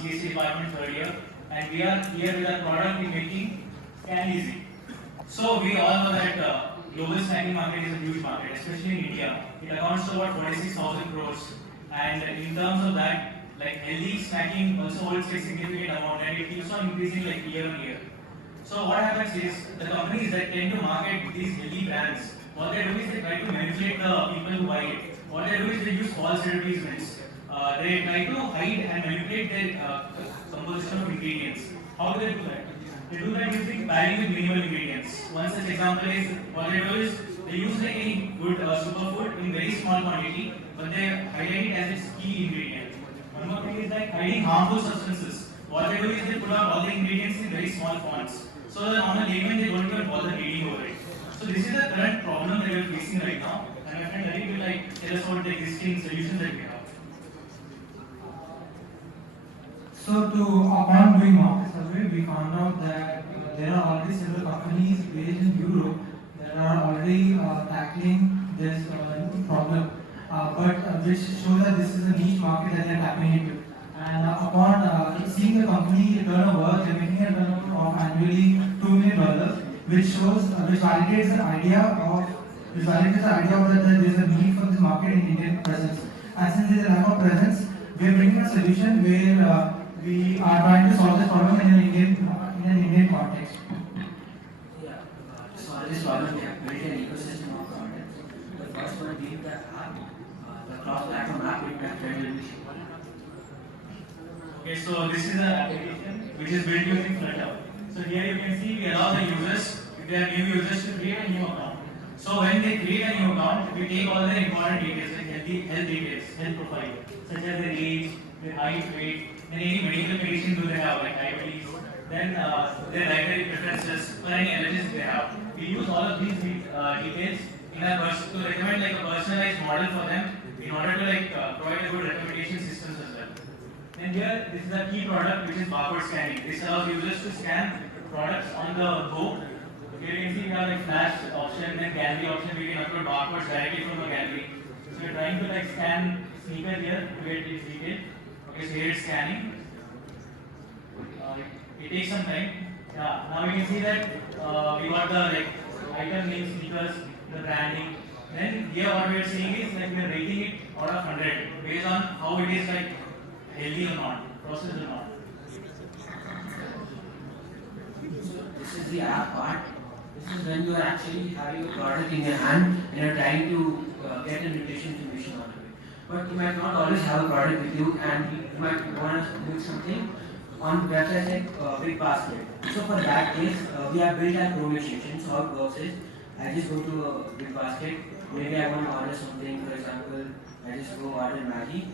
CSC department third year, and we are here with our product in making Scan Easy. So we all know that global snacking market is a huge market, especially in India. It accounts for about 46,000 crores, and in terms of that, like healthy snacking also holds a significant amount, and it keeps on increasing like year on year. So what happens is the companies that tend to market these healthy brands, what they do is they try to manipulate the people who buy it. What they do is they use false advertisements. They try to hide and manipulate their composition of ingredients. How do they do that? They do that using pairing with minimal ingredients. One such example is what they do is they use like any good superfood in very small quantity, but they highlight it as its key ingredient. One more thing is like hiding harmful substances. What they do is they put out all the ingredients in very small fonts. So the normal layman they don't even bother reading over it. So this is the current problem that we are facing right now. And my friend Hari will like tell us about the existing solutions that we have. So upon doing market survey, we found out that there are already several companies based in Europe that are already tackling this problem, but which shows that this is a niche market that they are tapping into. And upon seeing the company turnover, they're making a turnover of annually $2 million, which shows, which validates the idea that there is a need for this market in Indian presence. And since there is a lack of presence, we are bringing a solution where we are trying to solve this problem in an Indian context. Yeah, to solve this problem, we have built an ecosystem of products. The first one being the app, the cross-platform app with my friend will be shown. Okay, so this is an application which is built using Flutter. So here you can see we allow the users, if they are new users, to create a new account. So when they create a new account, we take all their important details like health details, health profile, such as their age, their height, weight, and any medical condition do they have like diabetes, then their dietary preferences or any allergies they have. We use all of these details in our to recommend like a personalized model for them in order to like provide a good recommendation systems as well. And here, this is a key product which is barcode scanning. This allows users to scan products on the go. Here you can see we have like flash option, then gallery option. We can upload barcodes directly from the gallery. So we're trying to like scan sneaker here to get this detail. Okay, so here it's scanning. It takes some time. Yeah, now you can see that we got the like item name, sneakers, the branding. Then here what we are seeing is like we are rating it out of 100 based on how it is like healthy or not, processed or not. So this is the app part. This is when you are actually having a product in your hand and you're trying to get a nutrition information out of it. But you might not always have a product with you, and you might want to do something on websites like Big Basket. So for that case, we have built our Chrome extension. So how it works is, I just go to a Big Basket. Maybe I want to order something. For example, I just go order Maggi.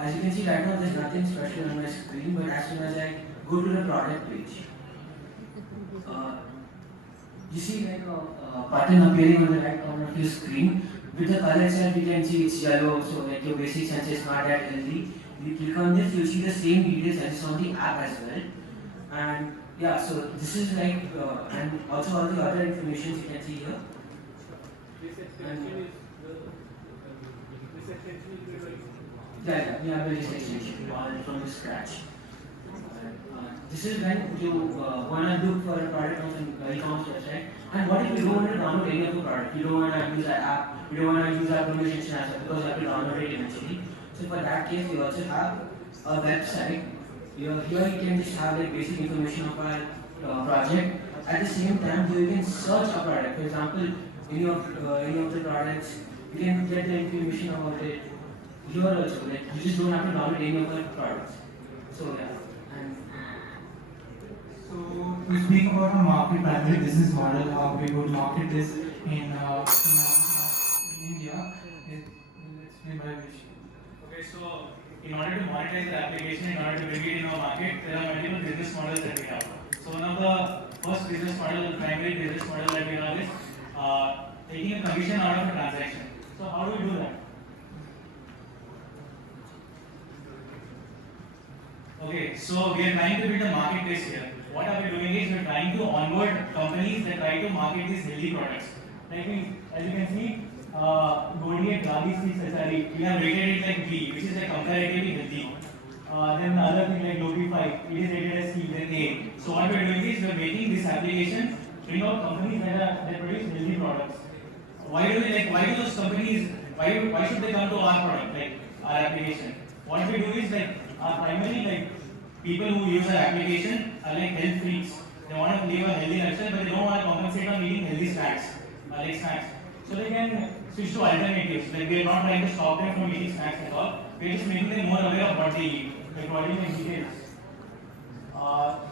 As you can see right now, there's nothing special on my screen, but as soon as I go to the product page, you see like a button appearing on the right corner of your screen. With the color itself, you can see it's yellow, so like your basic sense is not that healthy. You click on this, you see the same details as on the app as well. And yeah, so this is like, and also all the other information you can see here. And, we have built this extension all from the scratch. This is when you want to look for a product on the e-commerce website. And what if you don't want to download any of the product? You don't want to use that app, you don't want to use our Chrome extension as well because you have to download it eventually. So for that case, we also have a website. Here you can just have like basic information of our project. At the same time, you can search a product. For example, any of the products, you can get the information about it here also. Like you just don't have to download any of the products. So yeah. So to speak about our market primary business model, how we would market this in India, let's explain by which. Okay, so in order to monetize the application, in order to bring it in our market, there are multiple business models that we have. So one of the first business model, the primary business model that we have is taking a commission out of a transaction. So how do we do that? Okay, so we are trying to build a marketplace here. What are we doing is we are trying to onboard companies that try to market these healthy products. Like as you can see, Godi and Gali Sweets SRE, we have rated it like B, which is like comparatively healthy. Then other thing like Lopify, it is rated as C, then A. So what we're doing is we're making this application bring out companies that produce healthy products. Why do those companies why should they come to our product, like our application? What we do is like primarily like people who use our application are like health freaks. They want to live a healthy lifestyle, but they don't want to compensate on eating healthy snacks, like snacks. So they can switch to alternatives. Like we are not trying to stop them from eating snacks at all. We are just making them more aware of what they eat, like what is in details.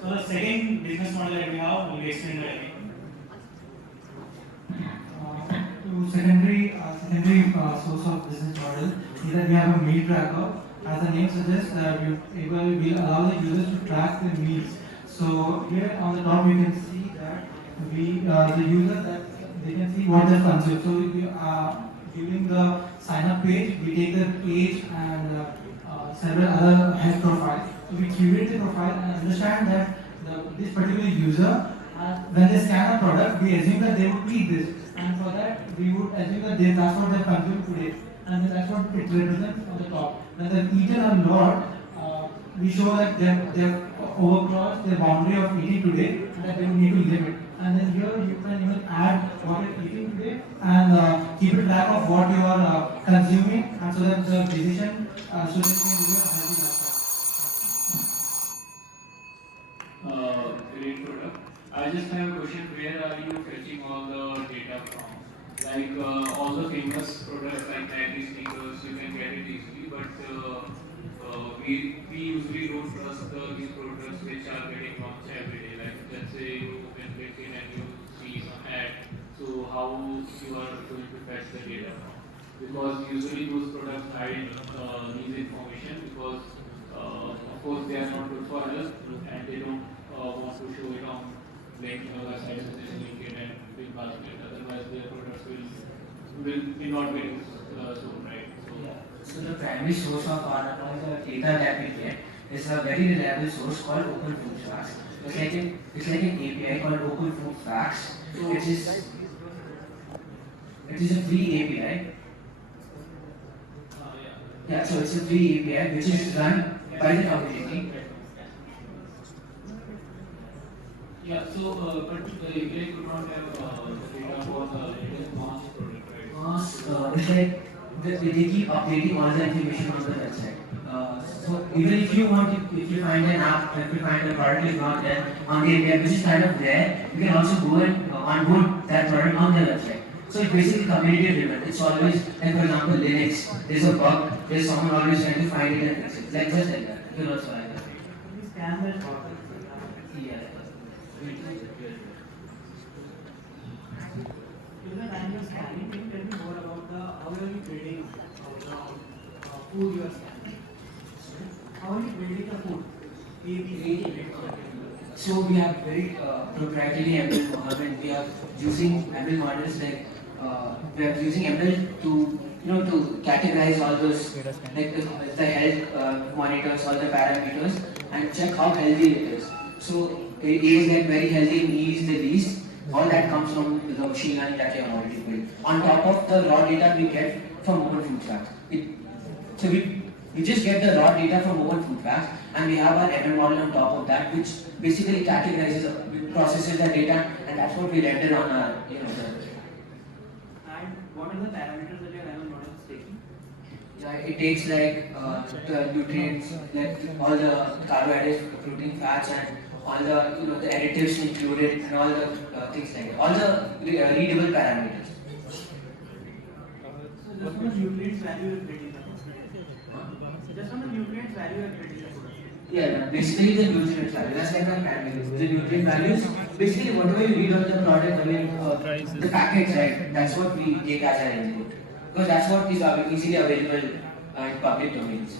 So the second business model that we have will be explained by me. To secondary source of business model is that we have a meal tracker. As the name suggests, will allow the users to track their meals. So here on the top you can see that the user that they can see what they consume. So during the sign up page, we take the age and several other health profiles. So we curate the profile and understand that this particular user, when they scan a product, we assume that they would eat this. And for that, we would assume that that's what they consumed today. And that's what it represents on the top. When they've eaten a lot, we show that they've overcrossed their boundary of eating today and that they need to limit. And then here you can even add what you're eating today and keep a track of what you are consuming, and so that the decision so that you can live a healthy lifestyle. Great product. I just have a question. Where are you fetching all the data from? Like all the famous products like Nike sneakers, you can get it easily, but we usually don't trust these products which are getting launched every day. Like let's say you open LinkedIn and you see some ad. So how you are going to fetch the data from? Because usually those products hide these information because of course they are not good for us and they don't want to show it on websites such as LinkedIn and Big Basket. Otherwise their products will not be sold, right? So the primary source of our data that we get is a very reliable source called Open Food Facts. It's like an API called Open Food Facts. It is a free API. Yeah, so it's a free API which is run by the community. Yeah, so but the API could not have the data for the latest launch product, right? It's like they keep updating all the information on the website. So even if you find an app, if you find a product is not there on the API, which is kind of there, you can also go and onboard that product on the website. So it's basically community driven. It's always like for example Linux, there's a bug, there's someone always trying to find it and fix it. Like just like that. You can also like that. We scan that product. Yeah. During the time you're scanning, can you tell me more about how are you building the food you are scanning? How are you building the food? So we have very proprietary ML model. We are using ML models like we are using ML to categorize all those like the health monitors, all the parameters, and check how healthy it is. So A is like very healthy, and E is the least. All that comes from the machine learning that we have already built. On top of the raw data we get from Open Food Facts. So we just get the raw data from Open Food Facts, and we have our ML model on top of that, which basically categorizes, processes the data, and that's what we render on our And what are the parameters that your ML model is taking? Yeah, it takes like the nutrients, like all the carbohydrates, protein, fats, and all the the additives included, and all the things like that. All the readable parameters. So just on the nutrients value you are getting the just on the nutrients value you are getting the Yeah, basically the nutrient value. That's like our parameters. The nutrient values, basically whatever you read on the product, I mean the package, right? That's what we take as an input, because that's what is easily available in public domains.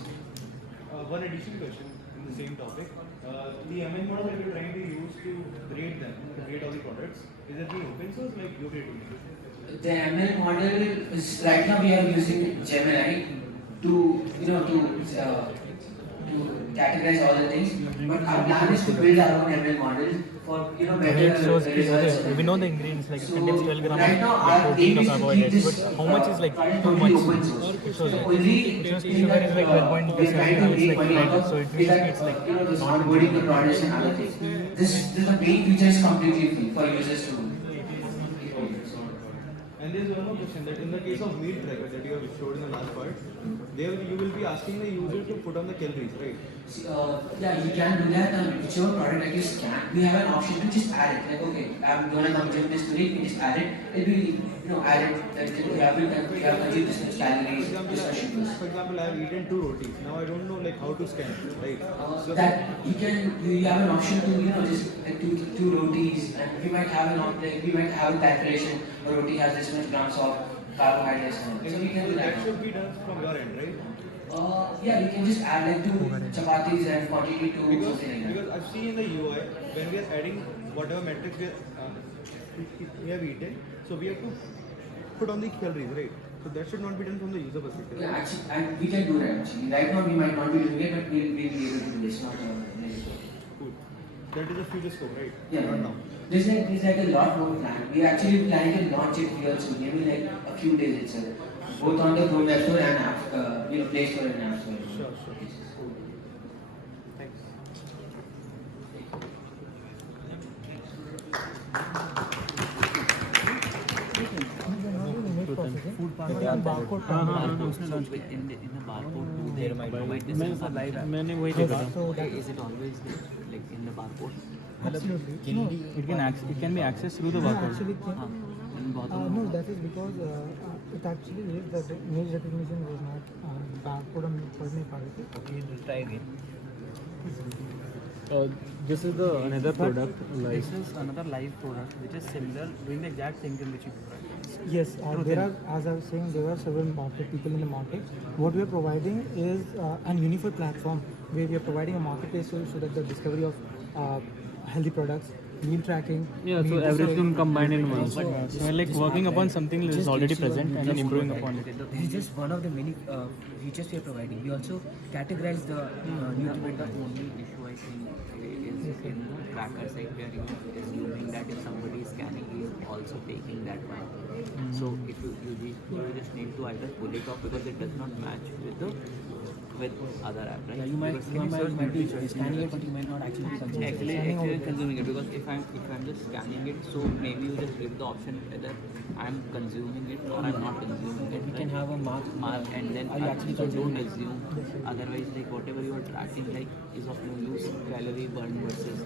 One additional question in the same topic. The ML model that you're trying to use to grade them, to grade all the products, is it the open source like you're creating it? The ML model is right now we are using Gemini to to categorize all the things. But our plan is to build our own ML models for better results. We know the ingredients like it contains 12 grams Right now, of our protein aim or is to keep carbohydrates, this but how much is like product too only much? open source. It shows So like only it shows thing sugar that is like we are trying to 12.7 make grams, money like out so of it is means that it's like this not onboarding the products and other things. This the main feature is completely free for users to. And there's one more question that in the case of meal tracker that you have showed in the last part, there you will be asking the user to put on the calories, right? Yeah, you can do that on whichever product that you scan. We have an option to just add it. Like, okay, I'm gonna consume this today, we just add it. It'll be, added that you have consumed this much calories, this much sugars. For example, I have eaten 2 rotis. Now I don't know like how to scan it, right? That you have an option to, just like two rotis, and we might have we might have a calculation. A roti has this much grams of carbohydrates, so we can do that. That should be done from your end, right? Yeah, you can just add like 2 chapatis and quantity to Because something like that. because I've seen in the UI when we are adding whatever metrics we have eaten, so we have to put on the calories, right? So that should not be done from the user perspective. Yeah, actually, and we can do that actually. Right now we might not be doing it, but we'll be able to do this. Not Cool. That is a future scope, right? Yeah. Not now. There's like a lot more planned. We actually planning to launch it here soon, maybe like a few days itself. Both on the Chrome Web Store and Play Store and App Store. Sure. Cool. Thanks. Food In the barcode there might provide this information. मैंने वही देखा था. Okay, is it always like in the barcode? Absolutely. It can be accessed through the barcode. Actually, In bottom. no, that is because it actually is that the image recognition was not barcode and पढ़ नहीं पा रहे थे. Okay, we'll try again. This is the another product. This is another live product which is similar, doing the exact same thing which you provide. Yes, there are, as I was saying, there are several market people in the market. What we are providing is an unified platform where we are providing a marketplace so that the discovery of healthy products, meal tracking. Yeah, so meal everything discovery- combined in one. So we're like working upon something that is Just already gives you a present and then neutral improving score, upon right? it. This is just one of the many features we are providing. We also categorize the nutrient. The only issue I think is in the tracker side where you are assuming that if somebody is scanning, he is also taking that one. So if you just need to either pull it off because it does not match with other app, right? Yeah, you might be scanning it, but you might not actually be consuming it. Actually consuming it because if I'm just scanning it, so maybe you just give the option whether I'm consuming it or I'm not consuming it. We can have a mark, And then Are you actually so don't consuming it? assume. Otherwise, like whatever you are tracking, like is of no use. Calorie burn versus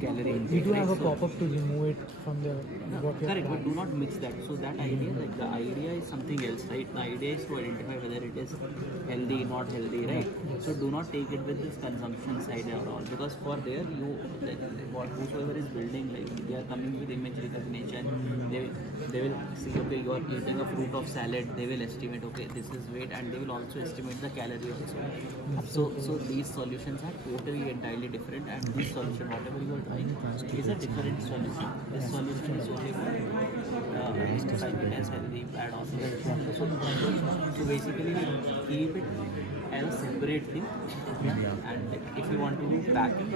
calorie intake. We do have a So- pop-up to remove it from the what we are Correct, but do planning. not mix that. So that idea, like the idea is something else, right? The idea is to identify whether it is healthy, not healthy, right? So do not take it with this consumption side at all, because for there you, like, whosoever is building, like they are coming with image recognition. They will see, okay, you are eating a fruit of salad. They will estimate, okay, this is weight, and they will also estimate the calorie also. So these solutions are totally entirely different, and this solution, whatever you are trying, is a different solution. This solution is only for psychic healthy, bad or so basically we keep it as a separate thing, and if you want to do tracking,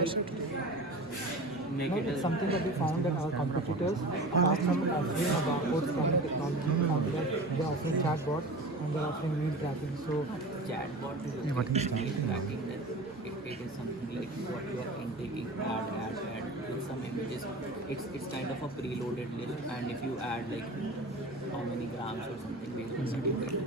make No, it it's as something that we found that our competitors, apart from offering a barcode scanning technology, we found that they're offering chatbot and they're offering meal tracking. So chatbot is meal tracking, that if it is something like what you are intaking, add with some images, it's kind of a preloaded list, and if you add like how many grams or something, we will estimate it.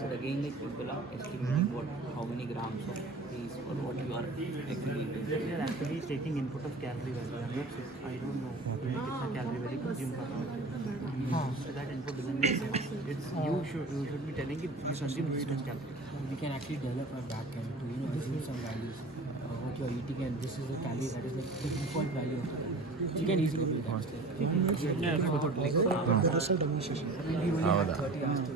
But again, like people are estimating how many grams of these or what you are actually eating. We are actually taking input of calorie value, and that's it. I don't know कितना calorie value consume कर रहा हूँ. So that input doesn't make sense. You should be telling it you consume this much calorie. we can actually develop a backend to assume some values, what you are eating, and this is the calorie that is like the default value of the calorie. You can easily do that. the result demonstration. We only have 30 hours to